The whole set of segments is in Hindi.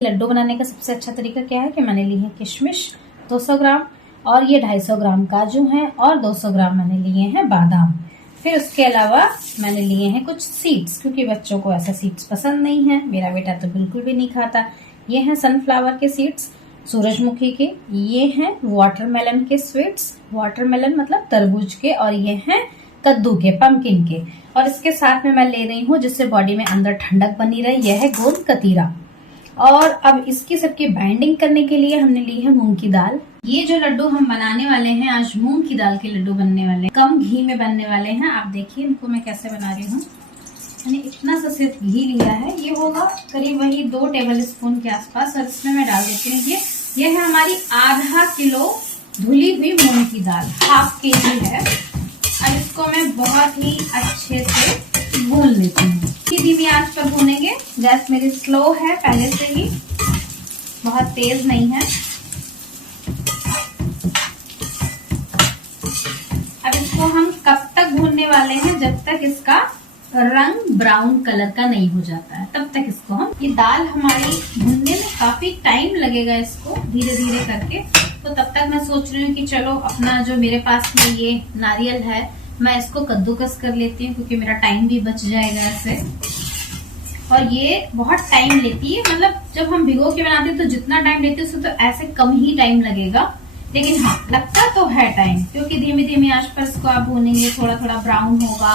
लड्डू बनाने का सबसे अच्छा तरीका क्या है कि मैंने ली है किशमिश 200 ग्राम और ये 250 ग्राम काजू हैं और 200 ग्राम मैंने लिए हैं बादाम। फिर उसके अलावा मैंने लिए हैं कुछ सीड्स, क्योंकि बच्चों को ऐसा सीड्स पसंद नहीं है। मेरा बेटा तो बिल्कुल भी नहीं खाता। ये हैं सनफ्लावर के सीड्स, सूरजमुखी के। ये हैं वाटरमेलन के स्वीट्स, वाटरमेलन मतलब तरबूज के। और ये हैं कद्दू के, पंपकिन के। और इसके साथ में मैं ले रही हूँ जिससे बॉडी में अंदर ठंडक बनी रहे, यह है गोंद कतीरा। और अब इसकी सबकी बाइंडिंग करने के लिए हमने ली है मूंग की दाल। ये जो लड्डू हम बनाने वाले हैं आज मूंग की दाल के लड्डू बनने वाले हैं, कम घी में बनने वाले हैं। आप देखिए इनको मैं कैसे बना रही हूँ। मैंने इतना सा सिर्फ घी लिया है, ये होगा करीब वही 2 टेबल स्पून के आसपास। और इसमें मैं डाल देती हूँ ये है हमारी आधा किलो धुली हुई मूंग की दाल, हाफ केजी है। अब इसको मैं बहुत ही अच्छे से भून लेती हूँ। धीमी आंच पर भूनेंगे। गैस मेरी स्लो है पहले से ही, बहुत तेज नहीं है। अब इसको हम कब तक भूनने वाले हैं, जब तक इसका रंग ब्राउन कलर का नहीं हो जाता है, तब तक इसको हम। ये दाल हमारी भूनने में काफी टाइम लगेगा, इसको धीरे धीरे करके। तो तब तक मैं सोच रही हूँ कि चलो अपना जो मेरे पास में ये नारियल है मैं इसको कद्दूकस कर लेती हूँ, क्योंकि मेरा टाइम भी बच जाएगा इससे। और ये बहुत टाइम लेती है, मतलब जब हम भिगो के बनाते हैं तो जितना टाइम लेते हैं उससे तो ऐसे कम ही टाइम लगेगा। लेकिन हाँ, लगता तो है टाइम, क्योंकि धीमी धीमी आंच पर इसको आप भूनेंगे, थोड़ा थोड़ा ब्राउन होगा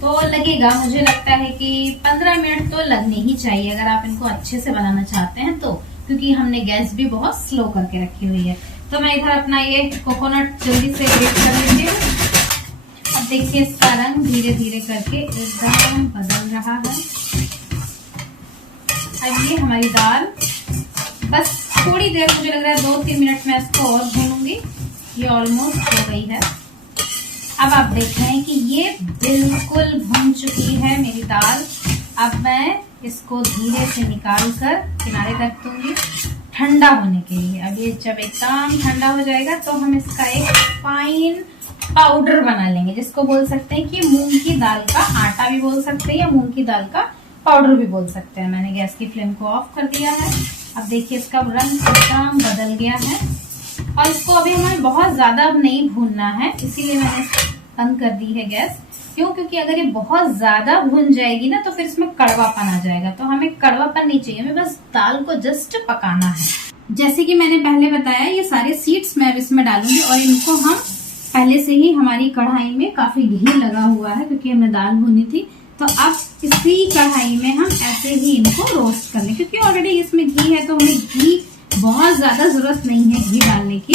तो लगेगा। मुझे लगता है कि 15 मिनट तो लगने ही चाहिए अगर आप इनको अच्छे से बनाना चाहते हैं तो, क्योंकि हमने गैस भी बहुत स्लो करके रखी हुई है। तो मैं इधर अपना ये कोकोनट जल्दी से ग्रेट कर लेती हूँ। अब देखिए इसका रंग धीरे धीरे करके एकदम बदल रहा है। अब ये हमारी दाल बस थोड़ी देर, मुझे लग रहा है 2-3 मिनट में इसको और भूनूंगी। ये ऑलमोस्ट हो गई है। अब आप देख रहे हैं कि ये बिल्कुल भून चुकी है मेरी दाल। अब मैं इसको धीरे से निकाल कर किनारे रख दूंगी ठंडा होने के लिए। अब ये जब एकदम ठंडा हो जाएगा तो हम इसका एक फाइन पाउडर बना लेंगे, जिसको बोल सकते हैं कि मूंग की दाल का आटा भी बोल सकते हैं या मूंग की दाल का पाउडर भी बोल सकते हैं। मैंने गैस की फ्लेम को ऑफ कर दिया है। अब देखिए इसका रंग एकदम बदल गया है। और इसको अभी हमें बहुत ज्यादा अब नहीं भूनना है, इसीलिए मैंने बंद कर दी है गैस। क्यों? क्योंकि अगर ये बहुत ज्यादा भून जाएगी ना तो फिर इसमें कड़वापन आ जाएगा। तो हमें कड़वापन नहीं चाहिए, हमें बस दाल को जस्ट पकाना है। जैसे कि मैंने पहले बताया, ये सारे सीड्स मैं अब इसमें डालूंगी और इनको हम पहले से ही, हमारी कढ़ाई में काफी घी लगा हुआ है क्योंकि हमने दाल भूनी थी। तो अब इसी कढ़ाई में हम ऐसे ही इनको रोस्ट कर लें, क्योंकि ऑलरेडी इसमें घी है तो हमें घी बहुत ज्यादा जरूरत नहीं है घी डालने की।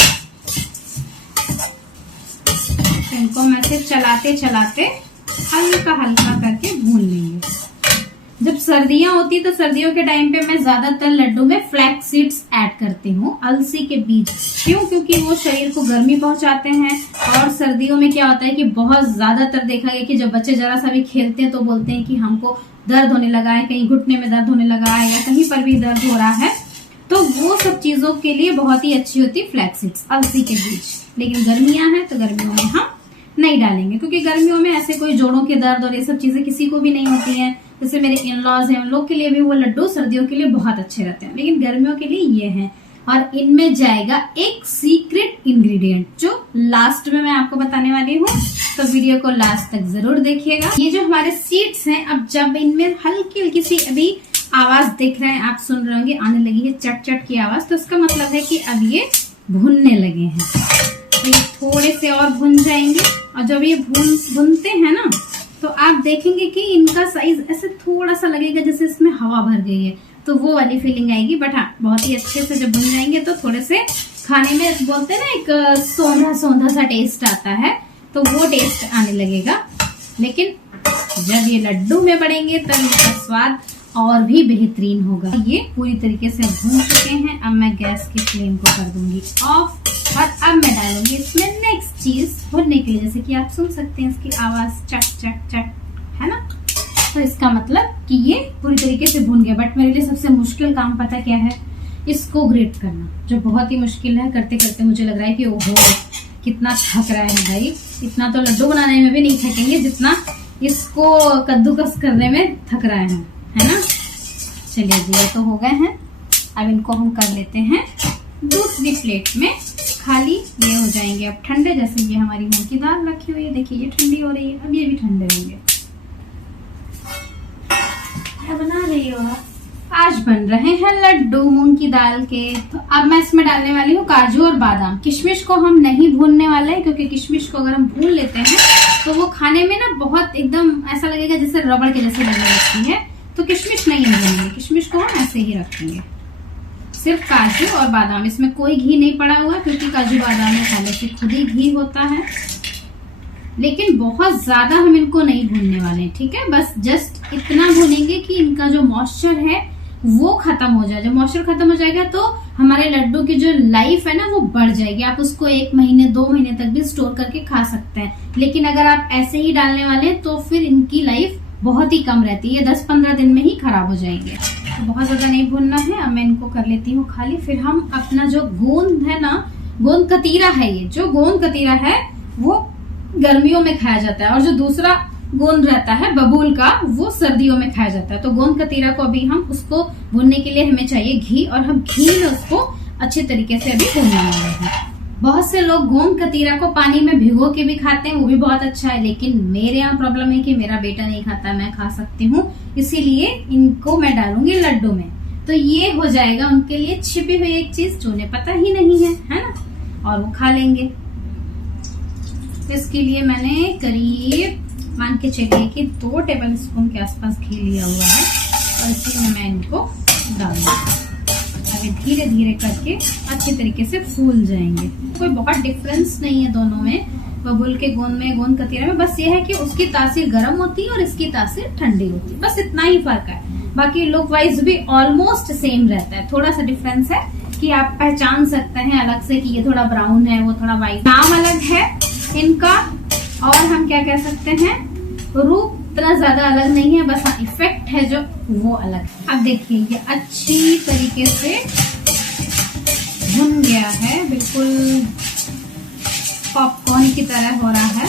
इनको मैं से चलाते चलाते हल्का हल्का करके भून लेंगे। जब सर्दियां होती तो सर्दियों के टाइम पे मैं ज्यादातर लड्डू में फ्लैक्स सीड्स ऐड करती हूँ, अलसी के बीज। क्यों? क्योंकि वो शरीर को गर्मी पहुंचाते हैं। और सर्दियों में क्या होता है कि बहुत ज्यादातर देखा गया कि जब बच्चे जरा सा भी खेलते हैं तो बोलते हैं कि हमको दर्द होने लगा है, कहीं घुटने में दर्द होने लगा है या कहीं पर भी दर्द हो रहा है। तो वो सब चीजों के लिए बहुत ही अच्छी होती है फ्लैक्स सीड्स, अलसी के बीज। लेकिन गर्मियां हैं तो गर्मियों में हम नहीं डालेंगे, क्योंकि गर्मियों में ऐसे कोई जोड़ों के दर्द और ये सब चीजें किसी को भी नहीं होती हैं। जैसे मेरे इन-लॉज हैं, उन लोग के लिए भी वो लड्डू सर्दियों के लिए बहुत अच्छे रहते हैं, लेकिन गर्मियों के लिए ये हैं। और इनमें जाएगा एक सीक्रेट इंग्रेडिएंट जो लास्ट में मैं आपको बताने वाली हूँ, तो वीडियो को लास्ट तक जरूर देखिएगा। ये जो हमारे सीड्स हैं, अब जब इनमें हल्की हल्की सी अभी आवाज देख रहे हैं, आप सुन रहे होंगे आने लगी है चट चट की आवाज, तो इसका मतलब है कि अब ये भुनने लगे हैं। ये थोड़े से और भुन जाएंगे। और जब ये भुनते हैं ना तो आप देखेंगे कि इनका साइज ऐसे थोड़ा सा लगेगा जैसे इसमें हवा भर गई है, तो वो वाली फीलिंग आएगी। बट हाँ, बहुत ही अच्छे से जब भुन जाएंगे तो थोड़े से खाने में, बोलते हैं ना, एक सौंधा सौंधा सा टेस्ट आता है, तो वो टेस्ट आने लगेगा। लेकिन जब ये लड्डू में पड़ेंगे तब इनका स्वाद और भी बेहतरीन होगा। ये पूरी तरीके से भून चुके हैं। अब मैं गैस की फ्लेम को कर दूंगी ऑफ। और अब मैं डालूंगी इसमें नेक्स्ट चीज भुनने के लिए, जैसे कि आप सुन सकते हैं इसकी आवाज चट चट चट, है ना। तो इसका मतलब कि ये पूरी तरीके से भुन गया। बट मेरे लिए सबसे मुश्किल काम पता क्या है? इसको ग्रेट करना, जो बहुत ही मुश्किल है। करते करते मुझे लग रहा है कि ओहो कितना थक रहा है भाई। इतना तो लड्डू बनाने में भी नहीं थकेंगे जितना इसको कद्दूकस करने में थक रहा है ना। चलिए जी, ये तो हो गए हैं। अब इनको हम कर लेते हैं दूसरी प्लेट में, खाली ये हो जाएंगे अब ठंडे। जैसे ये हमारी मूंग की दाल रखी हुई है, देखिए ये ठंडी हो रही है, अब ये भी ठंडे होंगे। क्या बना रही हो आप? आज बन रहे हैं लड्डू मूंग की दाल के। तो अब मैं इसमें डालने वाली हूँ काजू और बादाम। किशमिश को हम नहीं भूनने वाले हैं, क्योंकि किशमिश को अगर हम भून लेते हैं तो वो खाने में ना बहुत एकदम ऐसा लगेगा जैसे रबड़ के जैसे लगने लगती है। तो किशमिश नहीं भूनेंगे, किशमिश को हम ऐसे ही रखेंगे। सिर्फ काजू और बादाम, इसमें कोई घी नहीं पड़ा हुआ, क्योंकि काजू बादाम में पहले से खुद ही घी होता है। लेकिन बहुत ज्यादा हम इनको नहीं भूनने वाले, ठीक है। बस जस्ट इतना भूनेंगे कि इनका जो मॉइस्चर है वो खत्म हो जाए। जब मॉइस्चर खत्म हो जाएगा तो हमारे लड्डू की जो लाइफ है ना वो बढ़ जाएगी। आप उसको 1 महीने 2 महीने तक भी स्टोर करके खा सकते हैं। लेकिन अगर आप ऐसे ही डालने वाले हैं तो फिर इनकी लाइफ बहुत ही कम रहती है, 10-15 दिन में ही खराब हो जाएंगे। तो बहुत ज्यादा नहीं भूनना है। अब मैं इनको कर लेती हूँ खाली। फिर हम अपना जो गोंद है ना, गोंद कतीरा है, ये जो गोंद कतीरा है वो गर्मियों में खाया जाता है, और जो दूसरा गोंद रहता है बबूल का वो सर्दियों में खाया जाता है। तो गोंद कतीरा को अभी हम उसको भूनने के लिए हमें चाहिए घी, और हम घी में उसको अच्छे तरीके से अभी भूनने वाले हैं। बहुत से लोग गोंद कतीरा को पानी में भिगो के भी खाते हैं, वो भी बहुत अच्छा है। लेकिन मेरे यहाँ प्रॉब्लम है कि मेरा बेटा नहीं खाता, मैं खा सकती हूँ, इसीलिए इनको मैं डालूंगी लड्डू में। तो ये हो जाएगा उनके लिए छिपी हुई एक चीज जो उन्हें पता ही नहीं है ना, और वो खा लेंगे। इसके लिए मैंने करीब मान के चलिए कि 2 टेबल स्पून के आसपास घी लिया हुआ है, और इसी में मैं इनको डालूंगी। अभी धीरे धीरे करके अच्छे तरीके से फूल जाएंगे। कोई बहुत डिफरेंस नहीं है दोनों में, बबूल के गोंद में, गोंद कतीरा में। बस ये है कि उसकी तासीर गर्म होती है और इसकी तासीर ठंडी होती है, बस इतना ही फर्क है। बाकी लुक वाइज भी ऑलमोस्ट सेम रहता है। थोड़ा सा डिफरेंस है कि आप पहचान सकते हैं अलग से कि ये थोड़ा ब्राउन है, वो थोड़ा व्हाइट। नाम अलग है इनका, और हम क्या कह सकते हैं, रूप इतना ज्यादा अलग नहीं है, बस इफेक्ट है जो वो अलग है। अब देखिए ये अच्छी तरीके से भुन गया है, बिल्कुल पॉपकॉर्न की तरह हो रहा है।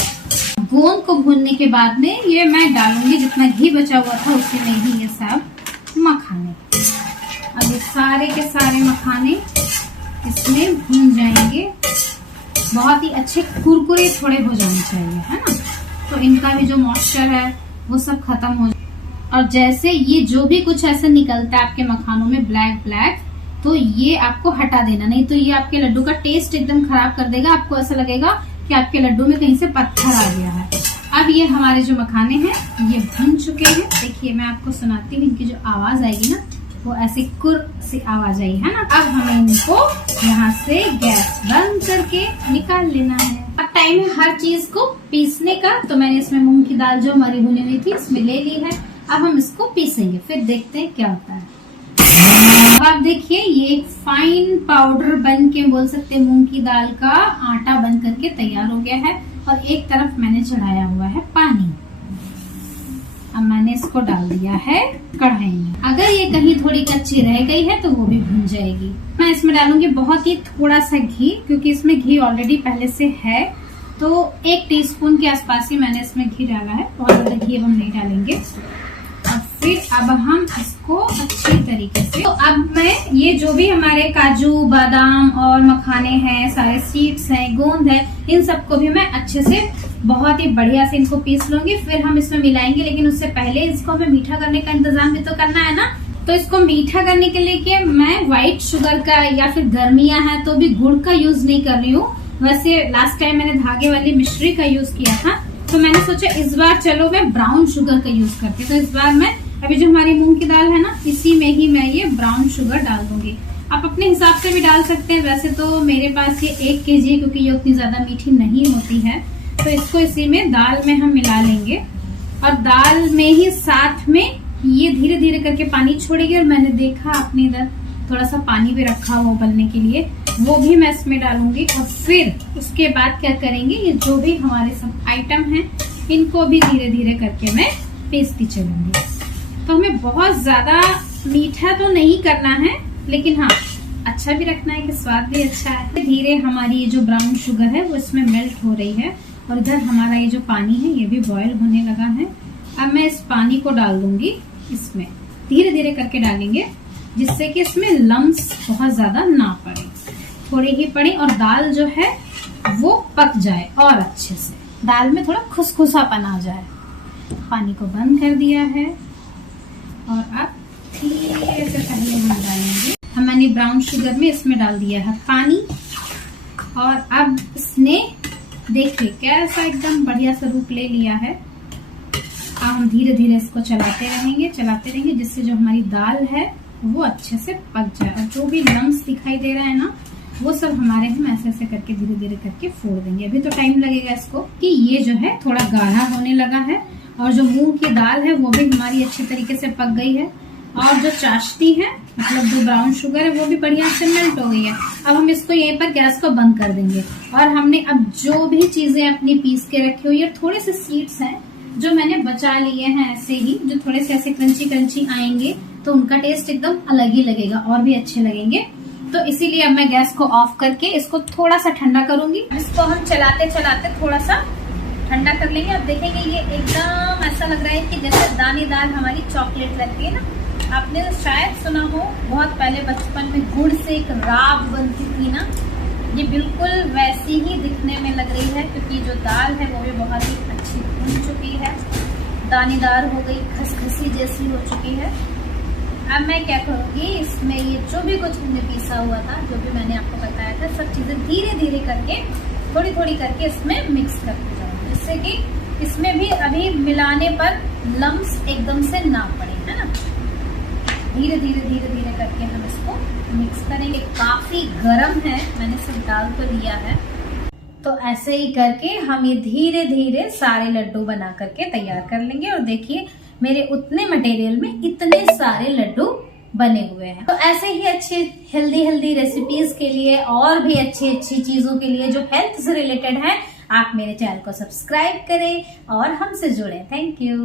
गोंद को भूनने के बाद में ये मैं डालूंगी, जितना घी बचा हुआ था उसी में ही ये सब मखाने। अब ये सारे के सारे मखाने इसमें भून जाएंगे। बहुत ही अच्छे कुरकुरे थोड़े हो जाने चाहिए, है ना। तो इनका भी जो मॉइस्चर है वो सब खत्म हो जाए। और जैसे ये जो भी कुछ ऐसे निकलता है आपके मखानों में ब्लैक ब्लैक, तो ये आपको हटा देना, नहीं तो ये आपके लड्डू का टेस्ट एकदम खराब कर देगा। आपको ऐसा लगेगा कि आपके लड्डू में कहीं से पत्थर आ गया है। अब ये हमारे जो मखाने हैं ये भुन चुके हैं। देखिए मैं आपको सुनाती हूँ, इनकी जो आवाज आएगी ना वो ऐसी कुर सी आवाज आई है ना। अब हमें इनको यहाँ से गैस बंद करके निकाल लेना है। अब टाइम है हर चीज को पीसने का। तो मैंने इसमें मूंग की दाल जो हमारी भुनी हुई थी इसमें ले ली है। अब हम इसको पीसेंगे, फिर देखते हैं क्या होता है। अब आप देखिए ये एक फाइन पाउडर बन के, बोल सकते हैं मूंग की दाल का आटा बन करके तैयार हो गया है। और एक तरफ मैंने चढ़ाया हुआ है पानी। अब मैंने इसको डाल दिया है कढ़ाई में। अगर ये कहीं थोड़ी कच्ची रह गई है तो वो भी भुन जाएगी। मैं इसमें डालूंगी बहुत ही थोड़ा सा घी, क्योंकि इसमें घी ऑलरेडी पहले से है। तो 1 टीस्पून के आसपास ही मैंने इसमें घी डाला है, बहुत ज्यादा घी हम नहीं डालेंगे। और फिर अब हम इसको अच्छी तरीके से, तो अब मैं ये जो भी हमारे काजू बादाम और मखाने हैं, सारे सीड्स हैं, गोंद है, इन सबको भी मैं अच्छे से बहुत ही बढ़िया से इनको पीस लूंगी। फिर हम इसमें मिलाएंगे, लेकिन उससे पहले इसको हमें मीठा करने का इंतजाम भी तो करना है ना। तो इसको मीठा करने के लिए कि मैं व्हाइट शुगर का, या फिर गर्मियां हैं तो भी गुड़ का यूज नहीं कर रही हूँ। वैसे लास्ट टाइम मैंने धागे वाली मिश्री का यूज किया था, तो मैंने सोचा इस बार चलो मैं ब्राउन शुगर का यूज करती हूँ। तो इस बार मैं अभी जो हमारी मूंग की दाल है ना, इसी में ही मैं ये ब्राउन शुगर डाल दूंगी। आप अपने हिसाब से भी डाल सकते हैं। वैसे तो मेरे पास ये 1 kg है, क्योंकि ये उतनी ज्यादा मीठी नहीं होती है। तो इसको इसी में दाल में हम मिला लेंगे, और दाल में ही साथ में ये धीरे धीरे करके पानी छोड़ेगी। और मैंने देखा अपने इधर थोड़ा सा पानी भी रखा हुआ उबलने के लिए, वो भी मैं इसमें डालूंगी। और फिर उसके बाद क्या करेंगे, ये जो भी हमारे सब आइटम हैं इनको भी धीरे धीरे करके मैं पीसती चलूंगी। तो हमें बहुत ज्यादा मीठा तो नहीं करना है, लेकिन हाँ अच्छा भी रखना है कि स्वाद भी अच्छा है। धीरे हमारी ये जो ब्राउन शुगर है वो इसमें मेल्ट हो रही है, और इधर हमारा ये जो पानी है ये भी बॉयल होने लगा है। अब मैं इस पानी को डाल दूंगी इसमें, धीरे धीरे करके डालेंगे। जिससे कि इसमें लम्स बहुत ज्यादा ना पड़े, थोड़े ही पड़े और दाल जो है वो पक जाए और अच्छे से दाल में थोड़ा खुसखुसापन आ जाए। पानी को बंद कर दिया है और अब धीरे से पहले हम डालेंगे, हमने ब्राउन शुगर में इसमें डाल दिया है पानी और अब इसने देखिए कैसा एकदम बढ़िया सा रूप ले लिया है। अब हम धीरे धीरे इसको चलाते रहेंगे जिससे जो हमारी दाल है वो अच्छे से पक जाए और जो भी लम्स दिखाई दे रहा है ना वो सब हमारे हम ऐसे ऐसे करके धीरे धीरे करके फोड़ देंगे। अभी तो टाइम लगेगा इसको कि ये जो है थोड़ा गाढ़ा होने लगा है और जो मूंग की दाल है वो भी हमारी अच्छी तरीके से पक गई है और जो चाशनी है मतलब जो ब्राउन शुगर है वो भी बढ़िया से मेल्ट हो गई है। अब हम इसको यहीं पर गैस को बंद कर देंगे और हमने अब जो भी चीजें अपनी पीस के रखी हुई है, थोड़े से सीड्स हैं जो मैंने बचा लिए हैं ऐसे ही, जो थोड़े से ऐसे क्रंची क्रंची आएंगे तो उनका टेस्ट एकदम अलग ही लगेगा और भी अच्छे लगेंगे। तो इसीलिए अब मैं गैस को ऑफ करके इसको थोड़ा सा ठंडा करूंगी। इसको हम चलाते चलाते थोड़ा सा ठंडा कर लेंगे। अब देखेंगे ये एकदम ऐसा लग रहा है कि जैसे दानेदार हमारी चॉकलेट रहती है ना। आपने तो शायद सुना हो बहुत पहले बचपन में गुड़ से एक राब बनती थी ना, ये बिल्कुल वैसी ही दिखने में लग रही है क्योंकि जो दाल है वो भी बहुत ही अच्छी भून चुकी है, दानेदार हो गई, खसखसी जैसी हो चुकी है। अब मैं क्या करूंगी, इसमें ये जो भी कुछ हमने पीसा हुआ था, जो भी मैंने आपको बताया था, सब चीजें धीरे धीरे करके थोड़ी थोड़ी करके इसमें मिक्स करते जाऊंगी जिससे कि इसमें भी अभी मिलाने पर लम्स एकदम से ना पड़े, है ना। धीरे धीरे करके हम इसको मिक्स करेंगे। काफी गर्म है, मैंने सब डाल तो लिया है। तो ऐसे ही करके हम ये धीरे धीरे सारे लड्डू बना करके तैयार कर लेंगे और देखिए मेरे उतने मटेरियल में इतने सारे लड्डू बने हुए हैं। तो ऐसे ही अच्छे हेल्दी रेसिपीज के लिए और भी अच्छी चीजों के लिए जो हेल्थ से रिलेटेड है, आप मेरे चैनल को सब्सक्राइब करें और हमसे जुड़ें। Thank you.